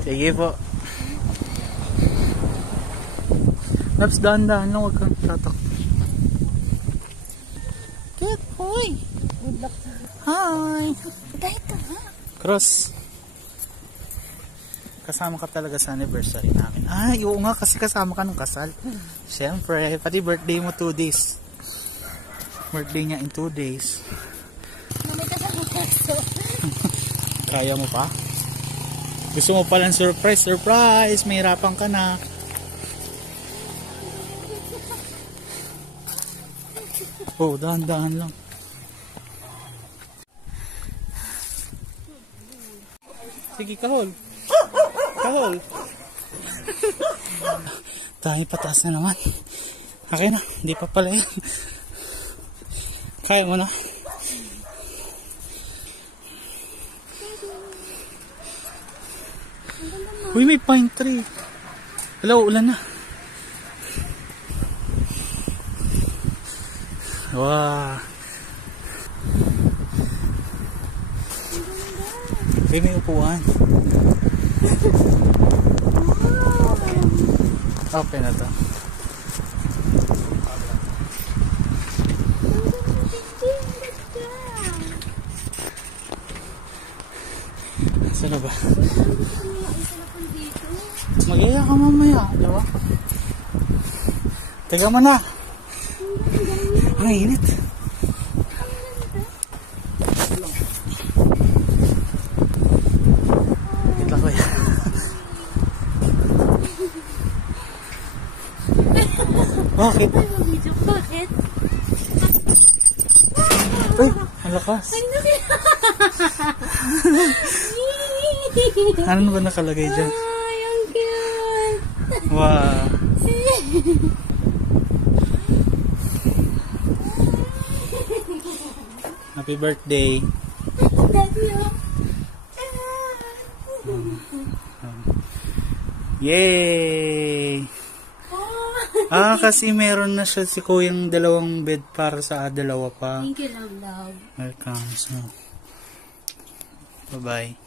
Sige po. Laps, dahan-dahan lang, huwag kang tatak. Good boy. Good luck. Hi. Dahil ka ha? Cross. Kasama ka talaga sa anniversary namin. Ay, oo nga, kasi kasama ka nung kasal. Siyempre, pati birthday mo 2 days. Birthday niya in 2 days. May kasama kaso. Kaya mo pa? Gusto mo palang surprise? Surprise! Mahirapan ka na. Oh, dahan-dahan lang. Sige, kahol. Kahol. Tayo pataas na naman. Okay na, hindi pa pala yan. Kaya mo na. Uy, may pine tree. Hello, ulan na. Wow. Uy, may upuan. Okay na to. Saan ba? Mag-iya ka mamaya, di ba? Taga mo na. Ang init. Wait lang ko yan. Bakit? Bakit? Uy, ang lakas. Ano ba nakalagay dyan? Ay, ang cute. Wow. Happy birthday. Daddy, Yay! Kasi meron na siya si Kuyang dalawang bed para sa dalawa pa. Thank you, love. Welcome. So, bye-bye.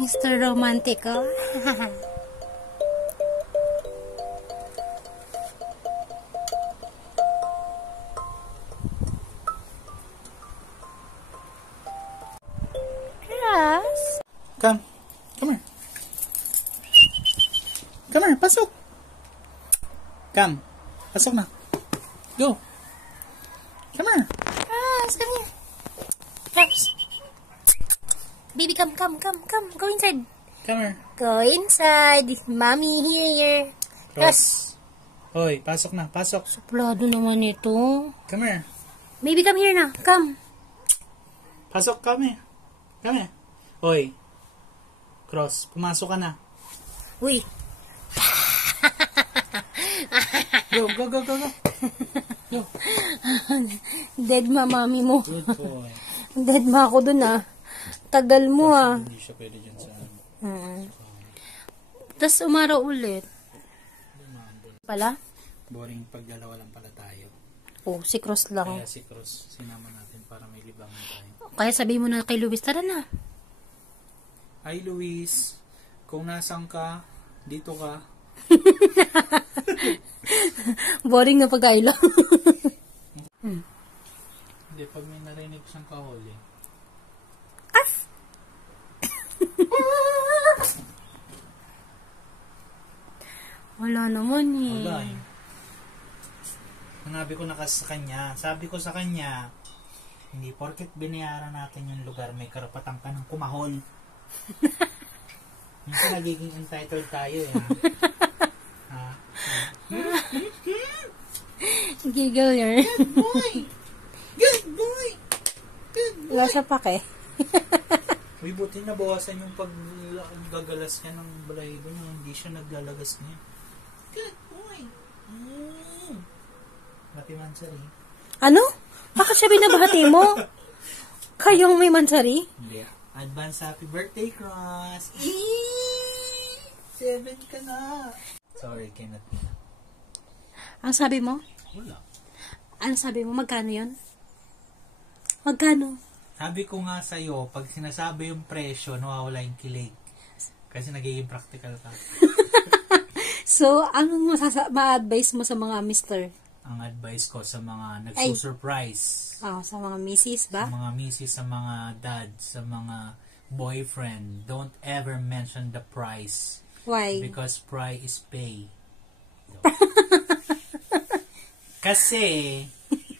Mr. Romantic, oh. Yes. Come. Come here. Come here, pasok. Come. Pasok na. Go. Come here. Yes, come here. Yes. Baby, come. Go inside. Come here. Go inside. Mommy here. Yes. Hoy, pasok na. Pasok. Suplado naman ito. Come here. Baby, come here na. Come. Pasok, come here. Come here. Hoy. Cross, pumasok ka na. Uy. Go. Go. Dead ma, mami mo. Good boy. Dead ma ako dun, ah. Tagal mo, ah. Hindi siya pwede dyan sa ano. Tapos umaraw ulit. Pala? Boring pag dalawa lang pala tayo. Oh, si Cross lang. Kaya si Cross, sinama natin para may libangan tayo. Kaya sabihin mo na kay Luis, tara na. Hi Luis, kung nasan ka, dito ka. Boring na pagkailo. Hindi, pag may narinig siyang kahuli. Wala naman eh. Wala eh. Sinabi ko na kasi sa kanya, sabi ko sa kanya, hindi porket binayaran natin yung lugar, may karapatan ka ng kumahol. Minsan nagiging entitled tayo eh. Ha? Giggle yun. Good boy! Good boy! Good boy! Wala siya pake. Uy, buti na bawasan yung paggagalas niya ng balahibo niya. Hindi siya naglalagas niya. Good boy! Happy Mansari. Ano? Bakit siya binabahati mo? Kayong may mansari? Hindi. Advance happy birthday, Cross! 7 ka na! Sorry, cannot. Ang sabi mo? Wala. Ano sabi mo? Magkano yun? Magkano? Sabi ko nga sa'yo, pag sinasabi yung presyo, nawawala yung kilig. Kasi nagiging practical ka. So, anong ma-advise mo sa mga mister? Ang advice ko sa mga nagsusurprise. Sa mga misis ba? Sa mga misis, sa mga dad, sa mga boyfriend, don't ever mention the price. Why? Because price is pay. Kasi,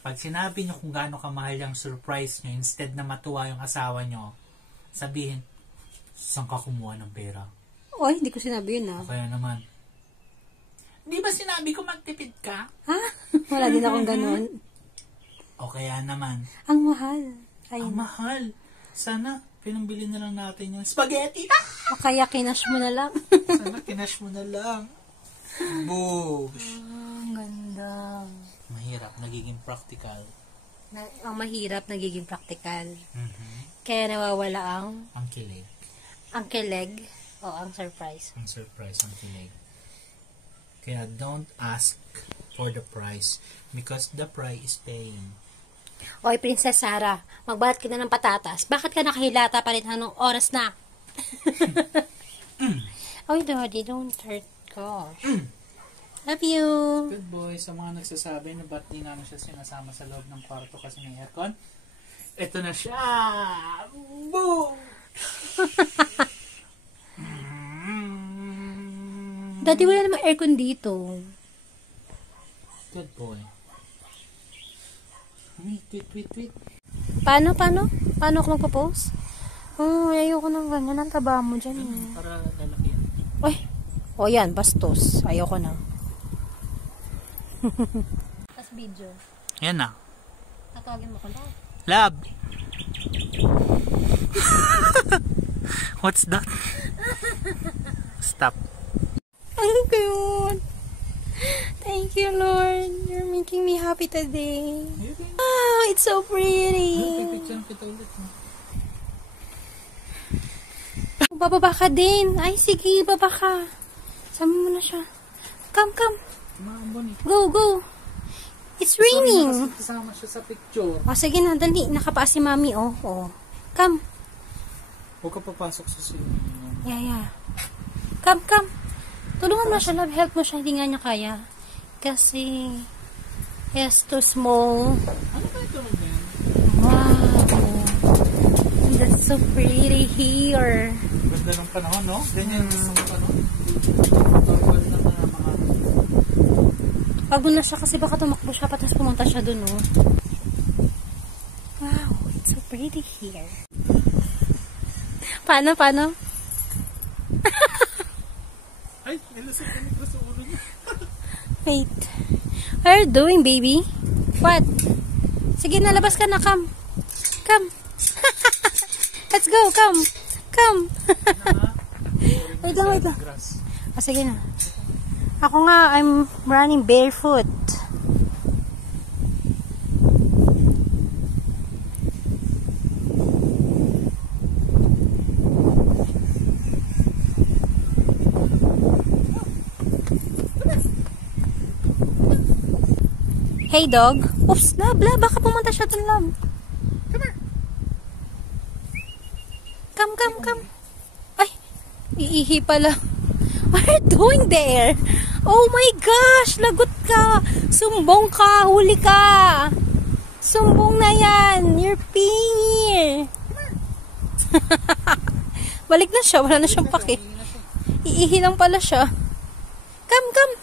pag sinabi nyo kung gaano kamahal yung surprise nyo, instead na matuwa yung asawa nyo, sabihin, saan ka kumuha ng pera? Oy, hindi ko sinabi yun O kaya naman, di ba sinabi ko magtipid ka? Ha? Wala din akong ganun. O kaya naman, Ang mahal. Ay, ang mahal. Sana, pinambili na lang natin yung spaghetti. o kaya kinash mo na lang. Sana, kinash mo na lang. Boosh. Ang ganda. Mahirap, nagiging practical. Ang mahirap, nagiging practical. Mm-hmm. Kaya nawawala Ang kilig. ang kilig o ang surprise. Ang surprise, ang kilig. Kaya don't ask for the price because the price is paying. Oy, Princess Sarah, magbalat ka na ng patatas. Bakit ka nakahilata pa rin hanggang oras na? Oy, Daddy, don't hurt. Gosh. Love you. Good boy. Sa mga nagsasabi na ba't di namin siya sinasama sa loob ng kwarto kasi may aircon. Ito na siya! Boom! Daddy, wala namang aircon dito. Good boy. Tweet. Paano? Paano ako magpo-post? Ayoko nang ganyan. Ang taba mo dyan. Para lalaki yan. Uy! O yan, bastos. Ayoko na. Tapos video. Yan na. Tatawagin mo ko na. Lab! What's that? Stop. Ang cute! Thank you, Lord. You're making me happy today. Ah, it's so pretty. Picture kita ulit. Bababa ka din. Ay, sige, baba ka. Sama mo na siya. Come. Go. It's raining. Kasama siya sa picture. O, sige na, dali. Nakapaas si Mami, oh. Come. Huwag ka papasok sa sila. Yeah. Come. Tulungan mo siya, love. Help mo siya. Hindi nga niya kaya. Kasi, it's too small. Ano ba ito yan? Wow. That's so pretty here. Ganda ng panahon, no? Ganyan gusto mo panahon. Bawal na mga Pagod na siya kasi baka tumakbo siya tapos pumunta siya dun, oh. Wow, it's so pretty here. Paano? Ay, nilusot ka nito sa ulo niya. Wait. What are you doing, baby? What? Sige na, labas ka na. Come. Let's go, come. Wait lang. Sige na. Ako nga, I'm running barefoot. Hey, dog. Oops, love. Baka pumunta siya dun, love. Come. Ay, iihi pala. What are you doing there? Oh my gosh, lagot ka. Sumbong ka, huli ka. Sumbong na yan. You're peeing here. Balik na siya, wala na siyang pake. Iihi lang pala siya. Come.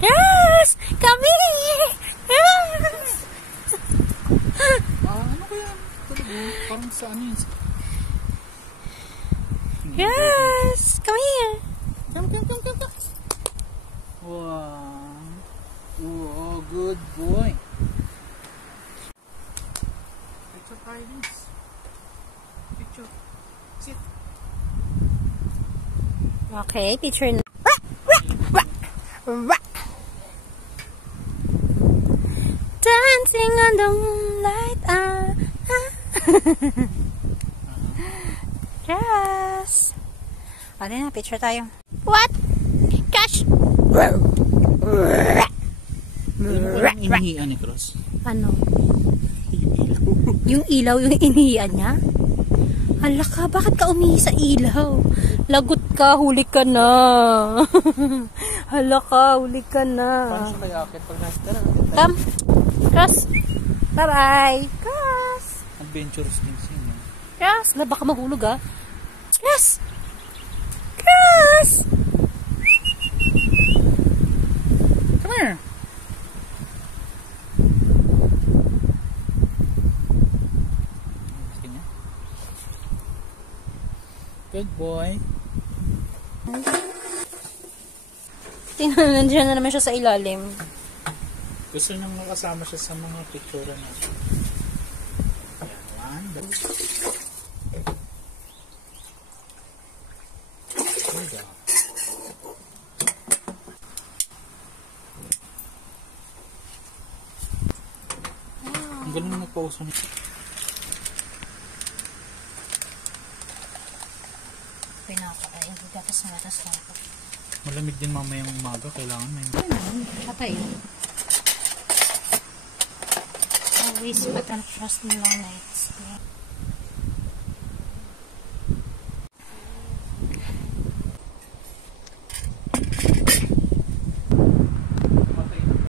Yes! Come here! Yes! Ano ba yan? Parang sa ano yun? Yes! Come here! Come. Wow, good boy. Picture tayo this. Picture. Sit. Okay, picture na. Dancing on the moonlight. Yes. Ano na, picture tayo. What? Gosh. Parang inihian ni Cross. Ano? Yung ilaw, yung inihian niya? Hala ka, bakit ka umihi sa ilaw? Lagot ka, huli ka na. Hala ka, huli ka na. Paano siya kaya akit pag nasa tara? Come. Cross. Bye-bye. Cross. Adventurous din siya. Cross. Wala, baka mahulog ah. Cross. Cross. Come here. Good boy. Tingnan, nandiyan na naman siya sa ilalim. Gusto niyang makasama siya sa mga picture natin. Ayan, one, two. There you go. Ang galing magpauso niya. Pinapakain. Gatas na gatas na ako. Malamig din mamayang umaga. Kailangan may... Patay. Always put on trust me long nights.